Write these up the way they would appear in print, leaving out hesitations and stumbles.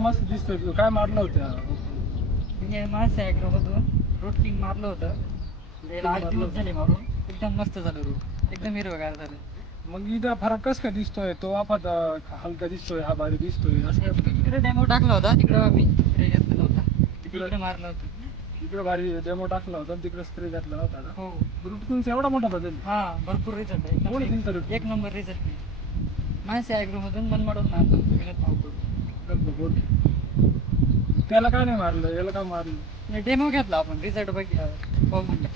मस्त दिसतोय. तू काय मारलं होतं? मी माणसं ॲग्रोमधून रूट किंग मारलं होतं. त्याला 8 दिवस झाले मारून. एकदम मस्त झालं रूट, एकदम हिरवगार झालं. मग इथं फरक कस काय दिसतोय? तो वाफात हलका दिसतोय, हा भारी दिसतोय असं. इकडे डेमो टाकला होता, तिकडं मी स्प्रे घेतला नव्हता, तिकडे मारलं होतं. इकडे भारी डेमो टाकला होता, तिकडे स्प्रे घातला नव्हता ना. हो. तुमचा एवढा मोठा बदल? हा, भरपूर रिझल्ट आहे. कोण एकदम दिसतं रे? एक नंबर रिझल्ट आहे. माणसं ॲग्रोमधून मनमाडून मारलं विनोद भाऊकडून. त्याला काय नाही मारलं, याला काय मारलं? डेमो घेतला आपण, रिझल्ट बघितला. हो म्हणलं.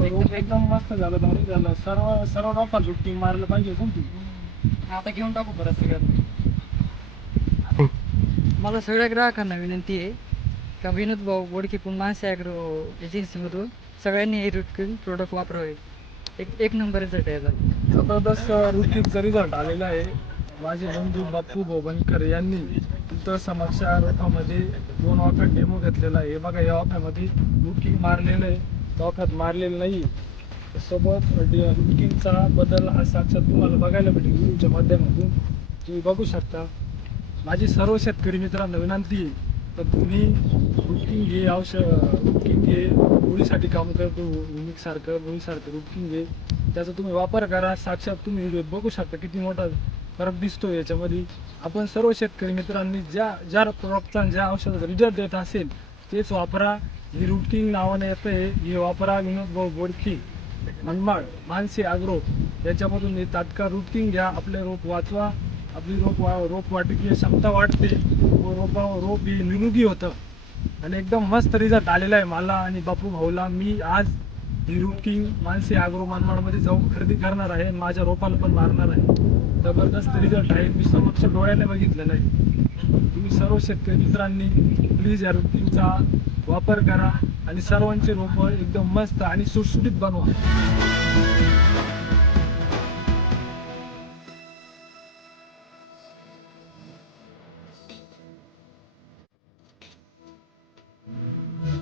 रोप एकदम मस्त झालं, भारी झालं. सर्व सर्व रोपात लुटकिंग मारलं पाहिजे होतं ना तू. आता घेऊन टाकू परत सगळ्यात. मला सगळ्या ग्राहकांना विनंती आहे का विनोद भाऊ बोडके माणसं ॲग्रो एजन्सीमधून सगळ्यांनी हे रूटकिंग प्रोडक्ट वापरावे. एक नंबर रिझल्ट आहे याचा. जबरदस्त रुटीनचा रिझल्ट आलेला आहे. माझे बंधू बापू भोबनकर यांनी इथं समक्ष रोपामध्ये 2 वाफात डेमो घेतलेला आहे. बघा, या वाफ्यामध्ये रुटकिंग मारलेलं आहे, वाफ्यात मारलेलं नाही. सोबत रुटकिंगचा बदल हा साक्षात तुम्हाला बघायला भेटेल व्हिडिओच्या माध्यमातून. तुम्ही बघू शकता. माझी सर्व शेतकरी मित्रांना विनंती आहे तर तुम्ही रुटकिंग हे औषध, रुटकिंग हे मुळीसाठी काम करतो, मुळीसारखं रुटकिंग हे, त्याचा तुम्ही वापर करा. साक्षात तुम्ही व्हिडिओ बघू शकता किती मोठा फरक दिसतो याच्यामध्ये. आपण सर्व शेतकरी मित्रांनी ज्या प्रॉडक्टचा, ज्या औषधाचा रिझल्ट देत असेल तेच वापरा. ही रुटकिंग नावाने येतं आहे, हे वापरा. विनोद भाऊ बोडके, मनमाड, मानसी ॲग्रो याच्यामधून हे तात्काळ रुटकिंग घ्या. आपले रोप वाचवा, आपली रोप वाटिकीय क्षमता वाढते, रोप हे निरोगी होतं आणि एकदम मस्त रिझल्ट आलेला आहे मला आणि बापू भाऊला. मी आज ही रुटकिंग मानसी ॲग्रो मनमाडमध्ये जाऊन खरेदी करणार आहे, माझ्या रोपाला पण मारणार आहे. जबरदस्त रिझल्ट आहे, मी समक्ष डोळ्याने बघितलेलं आहे. तुम्ही सर्व शेतकरी मित्रांनी प्लीज या रुटकिंगचा वापर करा आणि सर्वांचे रोपं एकदम मस्त आणि सुटसुटीत बनवा.